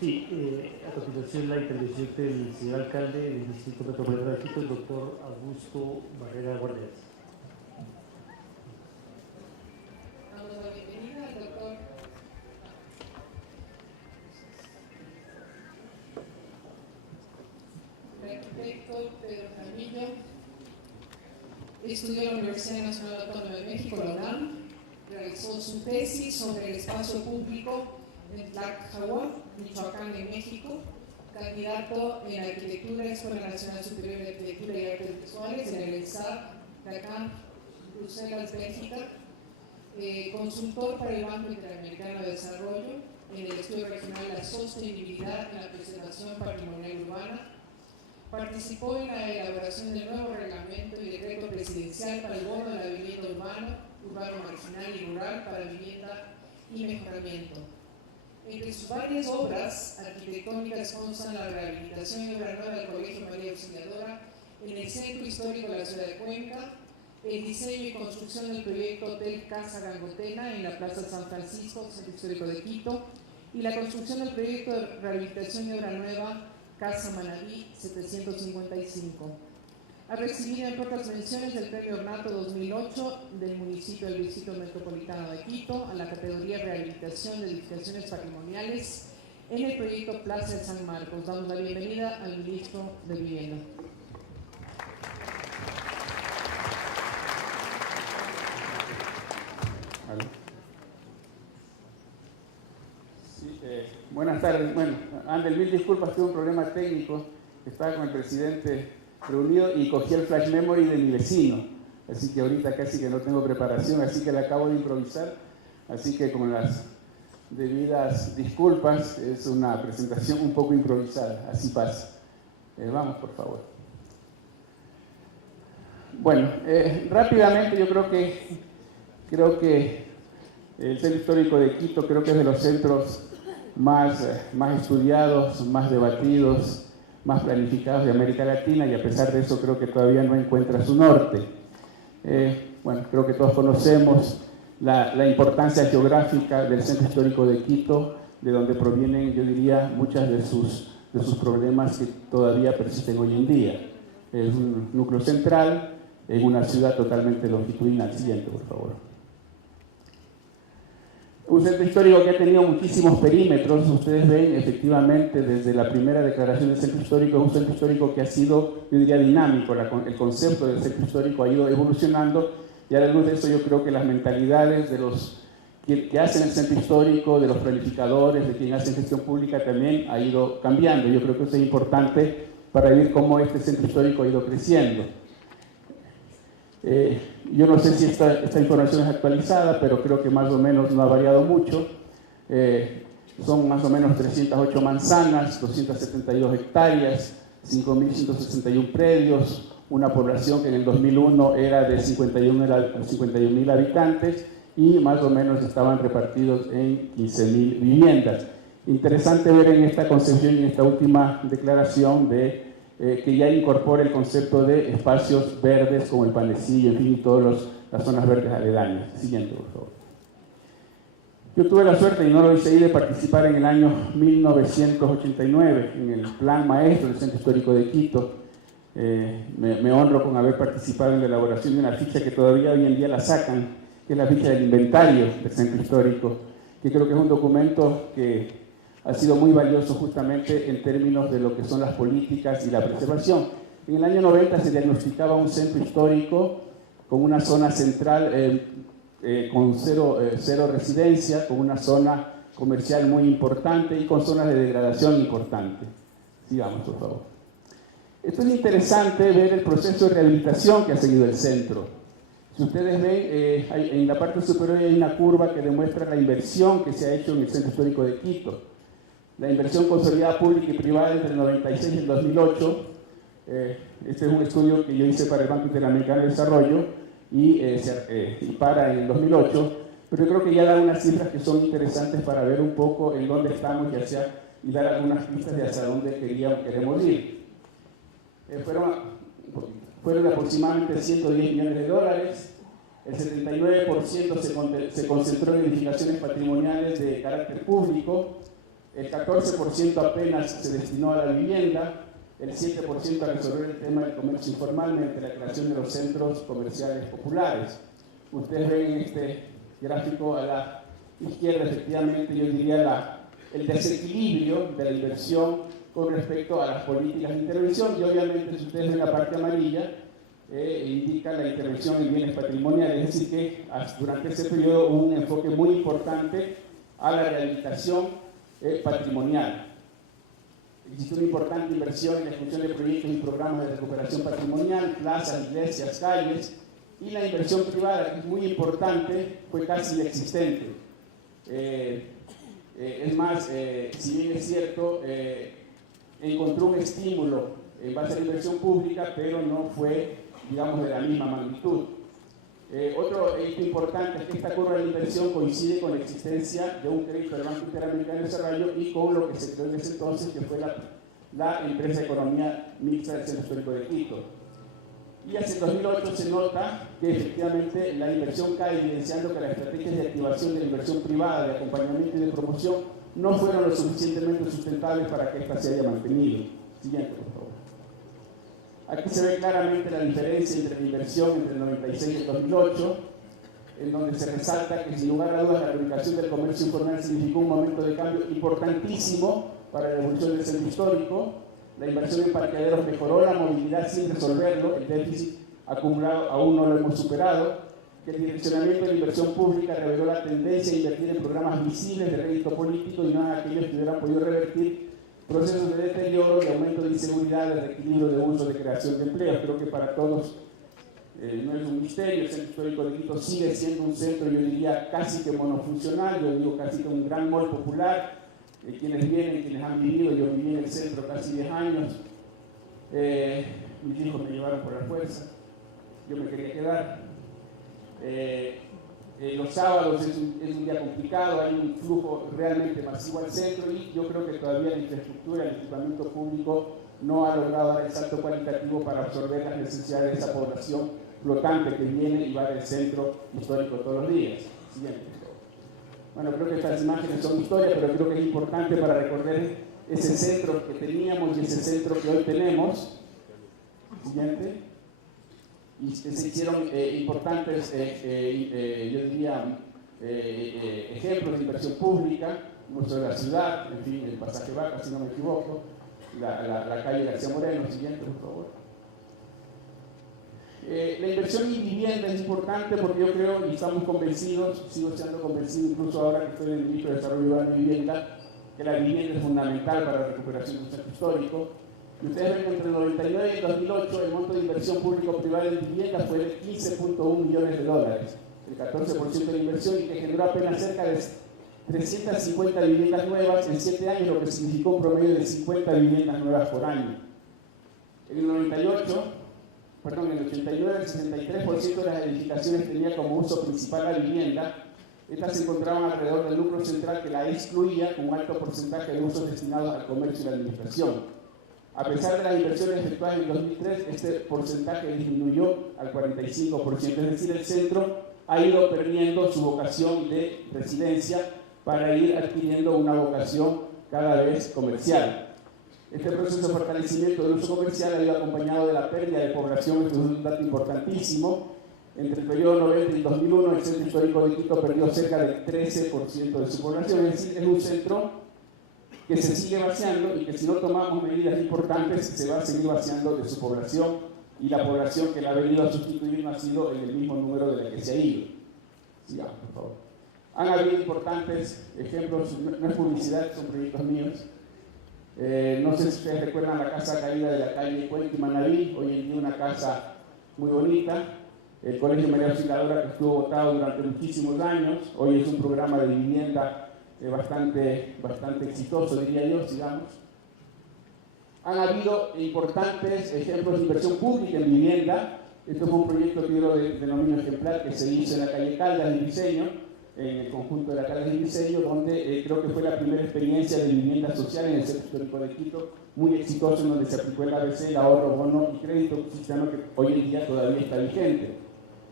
Sí, a continuación la intervención del señor alcalde del Distrito Metropolitano de Quito, el doctor Augusto Barrera Guarderas. Damos la bienvenida al doctor el arquitecto Pedro Jaramillo. Estudió en la Universidad Nacional Autónoma de México, la UNAM. Realizó su tesis sobre el espacio público en Tlaxcala, Michoacán, en México. Candidato en Arquitectura, Escuela Nacional Superior de Arquitectura y Artes Visuales en el ENSA, Dakar, Bruselas, Bélgica. Consultor para el Banco Interamericano de Desarrollo en el estudio regional de la sostenibilidad en la preservación patrimonial urbana. Participó en la elaboración del nuevo reglamento y decreto presidencial para el bono de la vivienda urbano marginal y rural para vivienda y mejoramiento. Entre sus varias obras arquitectónicas constan la rehabilitación y obra nueva del Colegio María Auxiliadora en el centro histórico de la ciudad de Cuenca, el diseño y construcción del proyecto Hotel Casa Gangotena en la Plaza San Francisco, centro histórico de Quito, y la construcción del proyecto de rehabilitación y obra nueva Casa Manaví 755. Ha recibido entre otras menciones el Premio Ornato 2008 del municipio del Distrito Metropolitano de Quito a la categoría Rehabilitación de Edificaciones Patrimoniales en el proyecto Plaza de San Marcos. Damos la bienvenida al ministro de Vivienda. Sí, buenas tardes. Bueno, Ander, mil disculpas, tuve un problema técnico. Estaba con el presidente reunido y cogí el flash memory de mi vecino. Así que ahorita casi que no tengo preparación, así que la acabo de improvisar. Así que con las debidas disculpas, es una presentación un poco improvisada. Así pasa. Vamos, por favor. Bueno, rápidamente yo creo que el Centro Histórico de Quito creo que es de los centros más estudiados, más debatidos, más planificados de América Latina, y a pesar de eso creo que todavía no encuentra su norte. Bueno, creo que todos conocemos la importancia geográfica del Centro Histórico de Quito, de donde provienen, yo diría, muchos de sus problemas que todavía persisten hoy en día. Es un núcleo central en una ciudad totalmente longitudinal. Siguiente, por favor. Un centro histórico que ha tenido muchísimos perímetros. Ustedes ven efectivamente desde la primera declaración del centro histórico, es un centro histórico que ha sido, yo diría, dinámico. El concepto del centro histórico ha ido evolucionando, y a la luz de eso yo creo que las mentalidades de los que hacen el centro histórico, de los planificadores, de quienes hacen gestión pública, también ha ido cambiando. Yo creo que eso es importante para ver cómo este centro histórico ha ido creciendo. Yo no sé si esta información es actualizada, pero creo que más o menos no ha variado mucho. Son más o menos 308 manzanas, 272 hectáreas, 5.161 predios, una población que en el 2001 era de 51.000 habitantes, y más o menos estaban repartidos en 15.000 viviendas. Interesante ver en esta concepción y en esta última declaración que ya incorpora el concepto de espacios verdes como el Panecillo, en fin, y todas las zonas verdes aledañas. Siguiente, por favor. Yo tuve la suerte, y no lo hice ahí, de participar en el año 1989 en el Plan Maestro del Centro Histórico de Quito. Me honro con haber participado en la elaboración de una ficha que todavía hoy en día la sacan, que es la ficha del inventario del Centro Histórico, que creo que es un documento que ha sido muy valioso justamente en términos de lo que son las políticas y la preservación. En el año 90 se diagnosticaba un centro histórico con una zona central con cero residencia, con una zona comercial muy importante y con zonas de degradación importante. Sigamos, por favor. Esto es interesante ver el proceso de rehabilitación que ha seguido el centro. Si ustedes ven, en la parte superior hay una curva que demuestra la inversión que se ha hecho en el Centro Histórico de Quito. La inversión consolidada pública y privada entre el 96 y el 2008. Este es un estudio que yo hice para el Banco Interamericano de Desarrollo y para el 2008, pero yo creo que ya da unas cifras que son interesantes para ver un poco en dónde estamos y dar algunas pistas de hacia dónde queremos ir. Fueron aproximadamente 110 millones de dólares. El 79% se concentró en edificaciones patrimoniales de carácter público. el 14% apenas se destinó a la vivienda, el 7% a resolver el tema del comercio informal mediante la creación de los centros comerciales populares. Ustedes ven en este gráfico a la izquierda, efectivamente, yo diría el desequilibrio de la inversión con respecto a las políticas de intervención, y obviamente si ustedes ven la parte amarilla, indica la intervención en bienes patrimoniales, es decir que durante ese periodo hubo un enfoque muy importante a la rehabilitación patrimonial. Existe una importante inversión en la ejecución de proyectos y programas de recuperación patrimonial, plazas, iglesias, calles, y la inversión privada, que es muy importante, fue casi inexistente. Es más, si bien es cierto, encontró un estímulo en base a la inversión pública, pero no fue, digamos, de la misma magnitud. Otro hecho importante es que esta curva de inversión coincide con la existencia de un crédito del Banco Interamericano de Desarrollo y con lo que se creó en ese entonces, que fue la empresa de economía mixta del Centro Histórico de Quito. Y hacia el 2008 se nota que efectivamente la inversión cae, evidenciando que las estrategias de activación de la inversión privada, de acompañamiento y de promoción no fueron lo suficientemente sustentables para que ésta se haya mantenido. Siguiente, por favor. Aquí se ve claramente la diferencia entre la inversión entre el 96 y el 2008, en donde se resalta que sin lugar a dudas la erradicación del comercio informal significó un momento de cambio importantísimo para la evolución del centro histórico. La inversión en parqueaderos mejoró la movilidad sin resolverlo, el déficit acumulado aún no lo hemos superado, que el direccionamiento de la inversión pública reveló la tendencia a invertir en programas visibles de rédito político y no en aquellos que hubieran podido revertir procesos de deterioro, de aumento de inseguridad, de reequilibrio de uso, de creación de empleo. Creo que para todos no es un misterio, el Centro Histórico de Quito sigue siendo un centro, yo diría, casi que monofuncional, yo digo casi que un gran mall popular. Quienes vienen, quienes han vivido, yo viví en el centro casi 10 años, mis hijos me llevaron por la fuerza, yo me quería quedar. Los sábados es un día complicado, hay un flujo realmente masivo al centro y yo creo que todavía la infraestructura, el equipamiento público no ha logrado dar el salto cualitativo para absorber las necesidades de esa población flotante que viene y va del centro histórico todos los días. Siguiente. Bueno, creo que estas imágenes son historia, pero creo que es importante para recordar ese centro que teníamos y ese centro que hoy tenemos. Siguiente. Y se hicieron importantes, yo diría, ejemplos de inversión pública, Museo de la Ciudad, en fin, el pasaje Vaca, si no me equivoco, la calle García Moreno. Siguiente, por favor. La inversión en vivienda es importante porque yo creo, y estamos convencidos, sigo siendo convencido incluso ahora que estoy en el ministro de Desarrollo Urbano y Vivienda, que la vivienda es fundamental para la recuperación del centro histórico. Y ustedes ven que entre el 99 y el 2008 el monto de inversión público-privada en vivienda fue de $15.1 millones, el 14% de la inversión, y que generó apenas cerca de 350 viviendas nuevas en 7 años, lo que significó un promedio de 50 viviendas nuevas por año. En el 89, el 63% de las edificaciones tenía como uso principal la vivienda. Estas se encontraban alrededor del núcleo central que la excluía, con un alto porcentaje de usos destinados al comercio y la administración. A pesar de las inversiones efectuadas en 2003, este porcentaje disminuyó al 45%, es decir, el centro ha ido perdiendo su vocación de residencia para ir adquiriendo una vocación cada vez comercial. Este proceso de fortalecimiento del uso comercial ha ido acompañado de la pérdida de población, esto es un dato importantísimo. Entre el periodo 90 y 2001, el Centro Histórico de Quito perdió cerca del 13% de su población, es decir, es un centro que se sigue vaciando y que si no tomamos medidas importantes se va a seguir vaciando de su población, y la población que la ha venido a sustituir no ha sido en el mismo número de la que se ha ido. Sigamos, por favor. Han habido importantes ejemplos, no es publicidad, son proyectos míos. No sé si ustedes recuerdan la casa caída de la calle Cuenca y Manaví, hoy en día una casa muy bonita. El Colegio María Auxiliadora, que estuvo botado durante muchísimos años, hoy es un programa de vivienda bastante exitoso, diría yo, sigamos. Han habido importantes ejemplos de inversión pública en vivienda. Esto fue un proyecto que yo lo denomino ejemplar, que se hizo en la calle Caldas de Diseño, en el conjunto de la Caldas de Diseño, donde creo que fue la primera experiencia de vivienda social en el Centro Histórico de Quito, muy exitoso, en donde se aplicó el ABC, el ahorro, bono y crédito, un sistema que hoy en día todavía está vigente.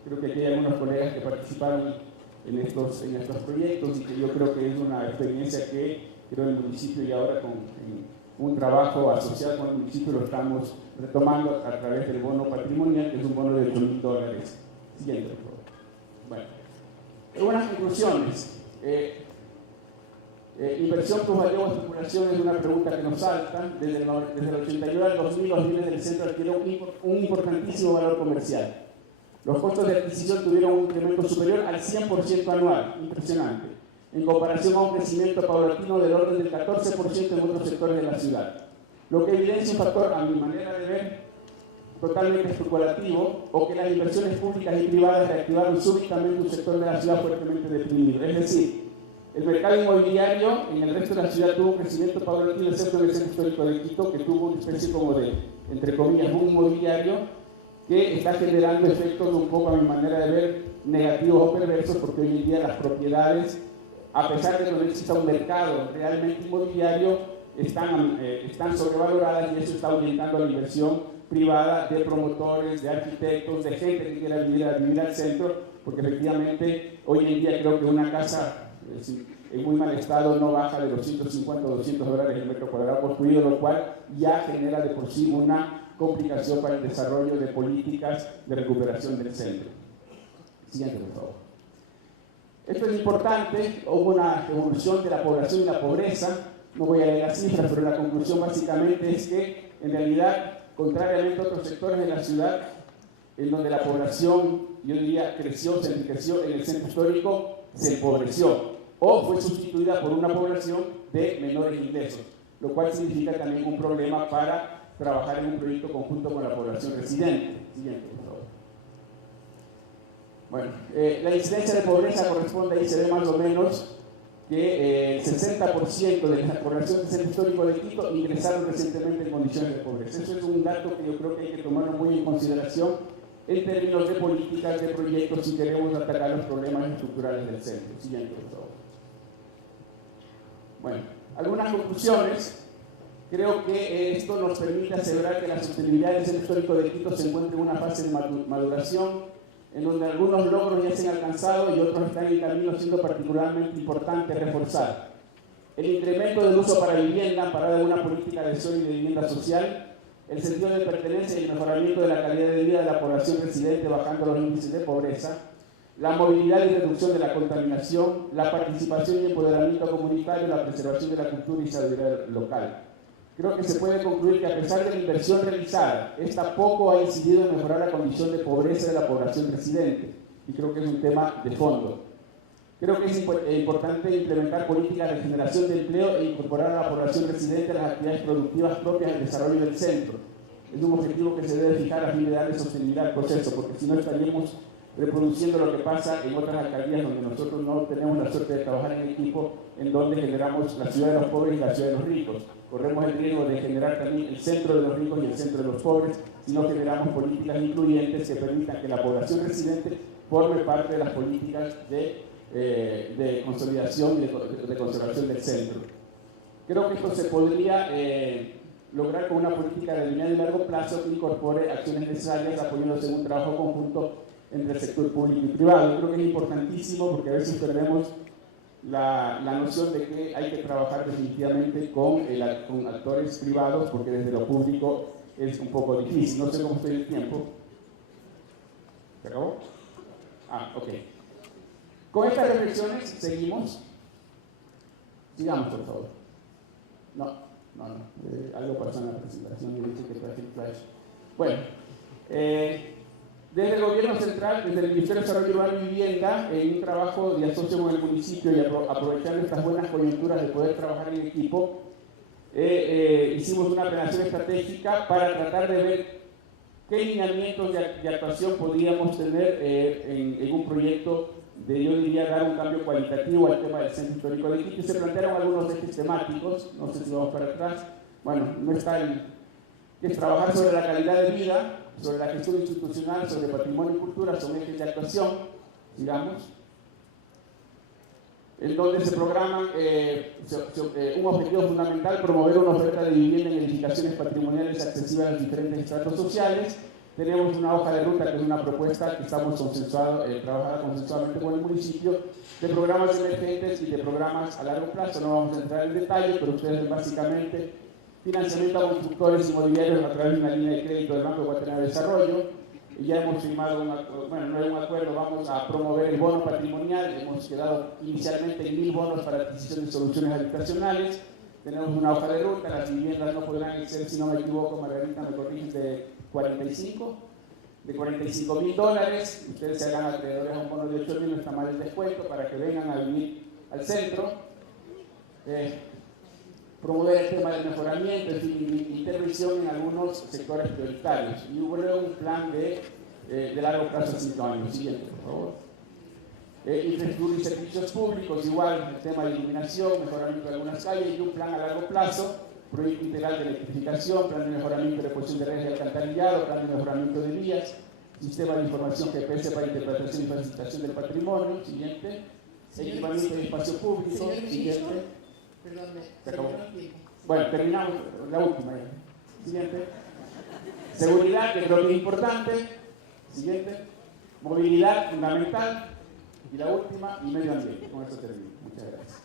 Creo que aquí hay algunos colegas que participaron en estos proyectos y que yo creo que es una experiencia que creo, el municipio, y ahora con un trabajo asociado con el municipio lo estamos retomando a través del bono patrimonial, que es un bono de $8.000. Siguiente, por favor. Bueno, algunas conclusiones. Inversión, plusvalía o especulación es una pregunta que nos salta. Desde el 81 al 2000, los bienes del centro adquirieron un importantísimo valor comercial. Los costos de adquisición tuvieron un incremento superior al 100% anual, impresionante, en comparación a un crecimiento paulatino del orden del 14% en otros sectores de la ciudad. Lo que evidencia un factor, a mi manera de ver, totalmente especulativo, o que las inversiones públicas y privadas reactivaron súbitamente un sector de la ciudad fuertemente deprimido. Es decir, el mercado inmobiliario en el resto de la ciudad tuvo un crecimiento paulatino, excepto en el centro histórico de Quito, que tuvo una especie como de, entre comillas, boom inmobiliario, que está generando efectos un poco, a mi manera de ver, negativos o perversos, porque hoy en día las propiedades, a pesar de que no exista un mercado realmente inmobiliario, están sobrevaloradas, y eso está orientando a la inversión privada de promotores, de arquitectos, de gente que quiera vivir al centro, porque efectivamente hoy en día creo que una casa en muy mal estado no baja de los $150 o $200 el metro cuadrado construido, lo cual ya genera de por sí una complicación para el desarrollo de políticas de recuperación del centro. Siguiente, por favor. Esto es importante. Hubo una evolución de la población y la pobreza. No voy a leer las cifras, pero la conclusión básicamente es que, en realidad, contrariamente a otros sectores de la ciudad, en donde la población, yo diría, creció, se enriqueció, en el centro histórico se empobreció o fue sustituida por una población de menores ingresos, lo cual significa también un problema para trabajar en un proyecto conjunto con la población residente. Siguiente, por favor. Bueno, la incidencia de pobreza corresponde, ahí se ve más o menos, que el 60% de la población del centro histórico de Quito ingresaron recientemente en condiciones de pobreza. Eso es un dato que yo creo que hay que tomarlo muy en consideración en términos de políticas, de proyectos, si queremos atacar los problemas estructurales del centro. Siguiente, por favor. Bueno, algunas conclusiones. Creo que esto nos permite asegurar que la sostenibilidad del centro histórico de Quito se encuentra en una fase de maduración, en donde algunos logros ya se han alcanzado y otros están en camino, siendo particularmente importante reforzar el incremento del uso para vivienda, amparada en una política de suelo y de vivienda social, el sentido de pertenencia y el mejoramiento de la calidad de vida de la población residente, bajando los índices de pobreza, la movilidad y reducción de la contaminación, la participación y empoderamiento comunitario, la preservación de la cultura y sabiduría local. Creo que se puede concluir que, a pesar de la inversión realizada, esta poco ha incidido en mejorar la condición de pobreza de la población residente, y creo que es un tema de fondo. Creo que es importante implementar políticas de generación de empleo e incorporar a la población residente a las actividades productivas propias del desarrollo del centro. Es un objetivo que se debe fijar a fin de darle sostenibilidad al proceso, porque si no estaríamos reproduciendo lo que pasa en otras alcaldías donde nosotros no tenemos la suerte de trabajar en equipo, en donde generamos la ciudad de los pobres y la ciudad de los ricos. Corremos el riesgo de generar también el centro de los ricos y el centro de los pobres si no generamos políticas incluyentes que permitan que la población residente forme parte de las políticas de consolidación y de conservación del centro. Creo que esto se podría lograr con una política de mediano y largo plazo que incorpore acciones necesarias apoyándose en un trabajo conjunto entre el sector público y privado. Yo creo que es importantísimo, porque a veces perdemos la noción de que hay que trabajar definitivamente con actores privados, porque desde lo público es un poco difícil. No sé cómo estoy el tiempo. ¿Se acabó? Ok. Con estas reflexiones seguimos. Sigamos, por favor. No. Algo pasó en la presentación y dije que traje el flash. Bueno, desde el gobierno central, desde el Ministerio de Desarrollo Urbano y Vivienda, en un trabajo de asocio con el municipio y aprovechando estas buenas coyunturas de poder trabajar en equipo, hicimos una planeación estratégica para tratar de ver qué lineamientos de actuación podríamos tener en un proyecto de, yo diría, dar un cambio cualitativo al tema del centro histórico de Quito. Se plantearon algunos ejes temáticos, no sé si vamos para atrás. Bueno, no está que es trabajar sobre la calidad de vida, sobre la gestión institucional, sobre patrimonio y cultura, son ejes de actuación, digamos, en donde se programan un objetivo fundamental: promover una oferta de vivienda en edificaciones patrimoniales accesibles a los diferentes estratos sociales, Tenemos una hoja de ruta que es una propuesta que estamos trabajada consensuadamente con el municipio de programas emergentes y de programas a largo plazo. No vamos a entrar en detalle, pero ustedes básicamente financiamiento a constructores inmobiliarios a través de una línea de crédito del Banco Ecuatoriano de Desarrollo. Ya hemos firmado no hay un acuerdo, vamos a promover el bono patrimonial. Hemos quedado inicialmente en 1000 bonos para adquisición de soluciones habitacionales. Tenemos una hoja de ruta, las viviendas no podrán exceder, si no me equivoco, Margarita me corrige, de 45.000 dólares. Ustedes se hagan acreedores a un bono de 8.000, no está mal el descuento, para que vengan a vivir al centro. Promover el tema del mejoramiento, en fin, intervención en algunos sectores prioritarios. Y hubo luego un plan de largo plazo a 5 años. Siguiente, por favor. Infraestructura y servicios públicos, igual el tema de iluminación, mejoramiento de algunas calles, y un plan a largo plazo, proyecto integral de electrificación, plan de mejoramiento de reposición de redes de alcantarillado, plan de mejoramiento de vías, sistema de información GPS para interpretación y facilitación del patrimonio. Siguiente. Equipamiento de espacio público. Siguiente. Se acabó. Bueno, terminamos la última. Siguiente. Seguridad, que creo que es importante. Siguiente. Movilidad, fundamental. Y la última, y medio ambiente. Con eso termino. Muchas gracias.